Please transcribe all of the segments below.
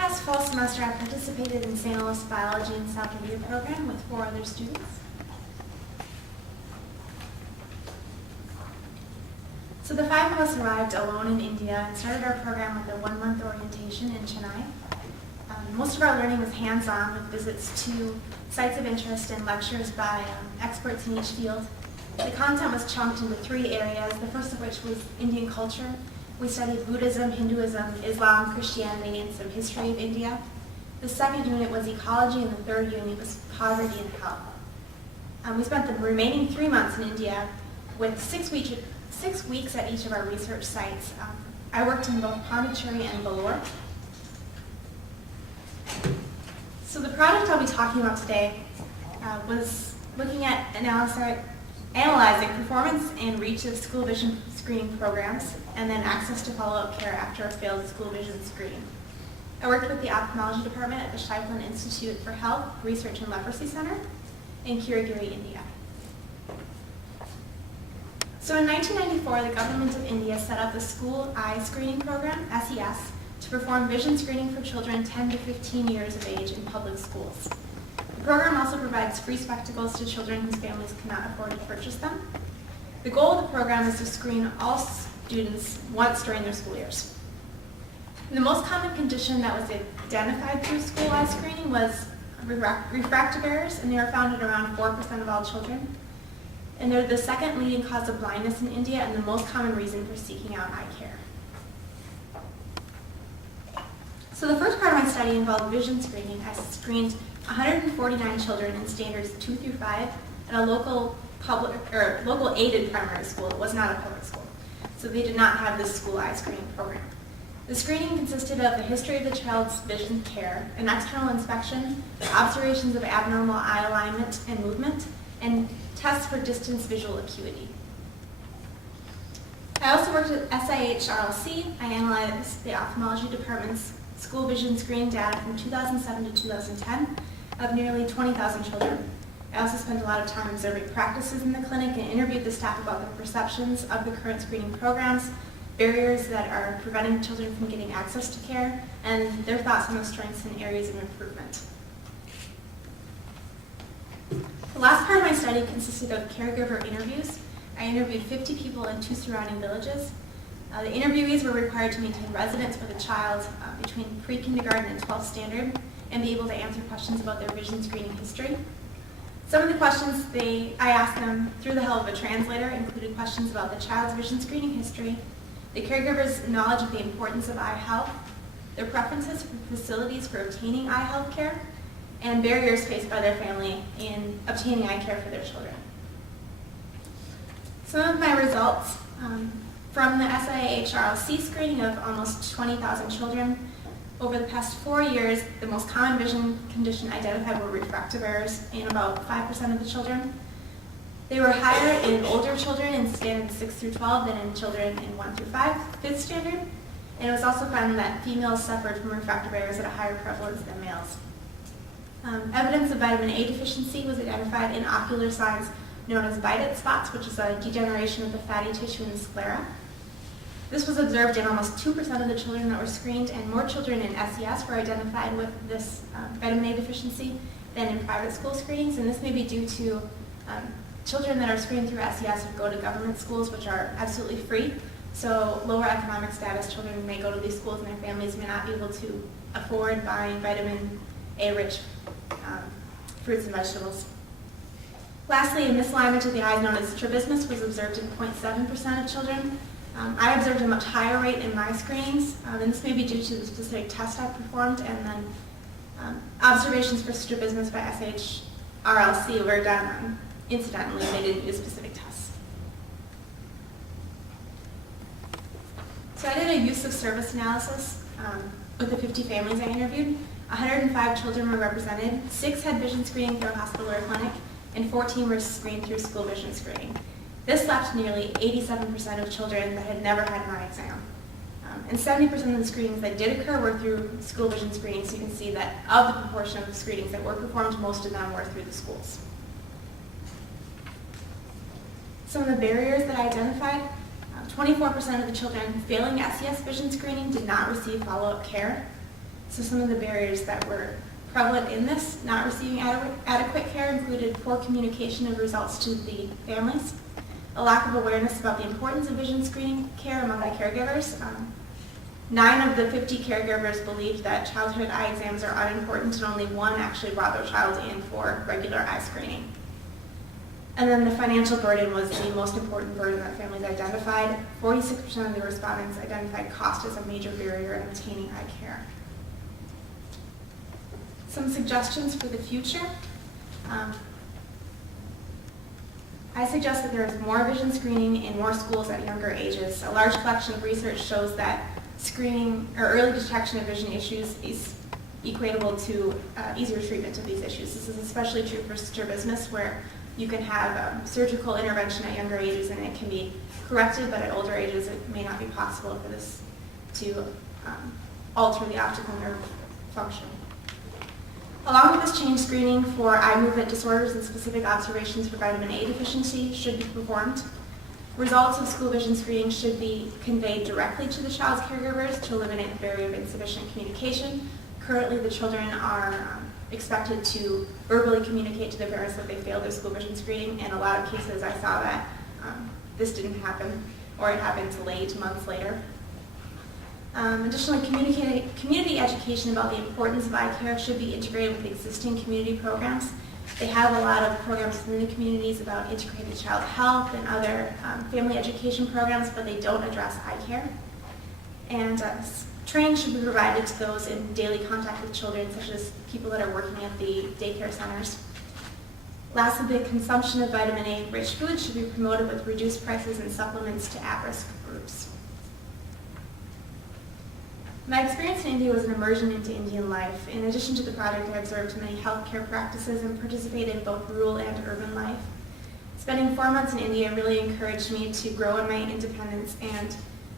past fall semester, I participated in St. Olaf's Biology and South India program with 4 other students. So the 5 of us arrived alone in India and started our program with a 1-month orientation in Chennai. Most of our learning was hands-on with visits to sites of interest and lectures by experts in each field. The content was chunked into 3 areas, the first of which was Indian culture. We studied Buddhism, Hinduism, Islam, Christianity, and some history of India. The second unit was ecology, and the third unit was poverty and health. We spent the remaining 3 months in India with 6 weeks at each of our research sites. I worked in both Pondicherry and Vellore. So the project I'll be talking about today was looking at analyzing performance and reach of school vision screening programs, and then access to follow-up care after a failed school vision screening. I worked with the ophthalmology department at the Shaipan Institute for Health, Research and Leprosy Center in Caregiver, India. So in 1994, the government of India set up the School Eye Screening Program, SES, to perform vision screening for children 10 to 15 years of age in public schools. The program also provides free spectacles to children whose families cannot afford to purchase them. The goal of the program is to screen all students once during their school years. And the most common condition that was identified through school eye screening was refractive errors, and they are found in around 4% of all children. And they're the second leading cause of blindness in India and the most common reason for seeking out eye care. So the first part of my study involved vision screening. I screened 149 children in standards 2 through 5 at a local aided primary school. It was not a public school. So they did not have this school eye screening program. The screening consisted of the history of the child's vision care, an external inspection, observations of abnormal eye alignment and movement, and tests for distance visual acuity. I also worked at SIH-RLC. I analyzed the ophthalmology department's school vision screening data from 2007 to 2010 of nearly 20,000 children. I also spent a lot of time observing practices in the clinic and interviewed the staff about their perceptions of the current screening programs, barriers that are preventing children from getting access to care, and their thoughts on the strengths and areas of improvement. The last part of my study consisted of caregiver interviews. I interviewed 50 people in 2 surrounding villages. The interviewees were required to maintain residence with a child between pre-kindergarten and 12th standard and be able to answer questions about their vision screening history. Some of the questions I asked them through the help of a translator included questions about the child's vision screening history, the caregiver's knowledge of the importance of eye health, their preferences for facilities for obtaining eye health care, and barriers faced by their family in obtaining eye care for their children. Some of my results from the SIH-RLC screening of almost 20,000 children. Over the past 4 years, the most common vision condition identified were refractive errors in about 5% of the children. They were higher in older children in standards 6 through 12 than in children in 1 through 5, 5th standard. And it was also found that females suffered from refractive errors at a higher prevalence than males. Evidence of vitamin A deficiency was identified in ocular signs known as Bidet spots, which is a degeneration of the fatty tissue in the sclera. This was observed in almost 2% of the children that were screened, and more children in SES were identified with this vitamin A deficiency than in private school screenings, and this may be due to children that are screened through SES who go to government schools, which are absolutely free. So lower economic status children may go to these schools and their families may not be able to afford buying vitamin A-rich fruits and vegetables. Lastly, a misalignment of the eyes known as strabismus was observed in 0.7% of children. I observed a much higher rate in my screenings, and this may be due to the specific test I performed, and then observations for strabismus by SIH-RLC were done incidentally. They didn't use specific tests. So I did a use of service analysis with the 50 families I interviewed. 105 children were represented. 6 had vision screening through a hospital or a clinic, and 14 were screened through school vision screening. This left nearly 87% of children that had never had an eye exam. And 70% of the screenings that did occur were through school vision screening, so you can see that of the proportion of screenings that were performed, most of them were through the schools. Some of the barriers that I identified, 24% of the children failing SES vision screening did not receive follow-up care. So some of the barriers that were prevalent in this not receiving adequate care included poor communication of results to the families, a lack of awareness about the importance of vision screening care among the caregivers. 9 of the 50 caregivers believed that childhood eye exams are unimportant, and only 1 actually brought their child in for regular eye screening. And then the financial burden was the most important burden that families identified. 46% of the respondents identified cost as a major barrier in obtaining eye care. Some suggestions for the future. I suggest that there is more vision screening in more schools at younger ages. A large collection of research shows that screening or early detection of vision issues is equatable to easier treatment of these issues. This is especially true for strabismus, where you can have surgical intervention at younger ages and it can be corrected, but at older ages it may not be possible for this to alter the optical nerve function. Along with this change, screening for eye movement disorders and specific observations for vitamin A deficiency should be performed. Results of school vision screening should be conveyed directly to the child's caregivers to eliminate the barrier of insufficient communication. Currently, the children are expected to verbally communicate to their parents that they failed their school vision screening. In a lot of cases, I saw that this didn't happen, or it happened late, months later. Additionally, community education about the importance of eye care should be integrated with existing community programs. They have a lot of programs within the communities about integrated child health and other family education programs, but they don't address eye care. And training should be provided to those in daily contact with children, such as people that are working at the daycare centers. Lastly, the consumption of vitamin A-rich foods should be promoted with reduced prices and supplements to at-risk groups. My experience in India was an immersion into Indian life. In addition to the project, I observed many healthcare practices and participated in both rural and urban life. Spending 4 months in India really encouraged me to grow in my independence and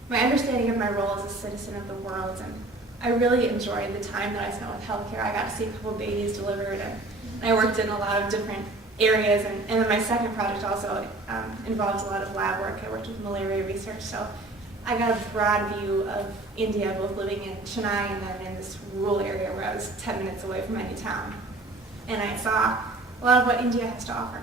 my understanding of my role as a citizen of the world. And I really enjoyed the time that I spent with healthcare. I got to see a couple babies delivered, and I worked in a lot of different areas. And then my second project also involves a lot of lab work. I worked with malaria research, so I got a broad view of India, both living in Chennai and then in this rural area where I was 10 minutes away from any town. And I saw a lot of what India has to offer.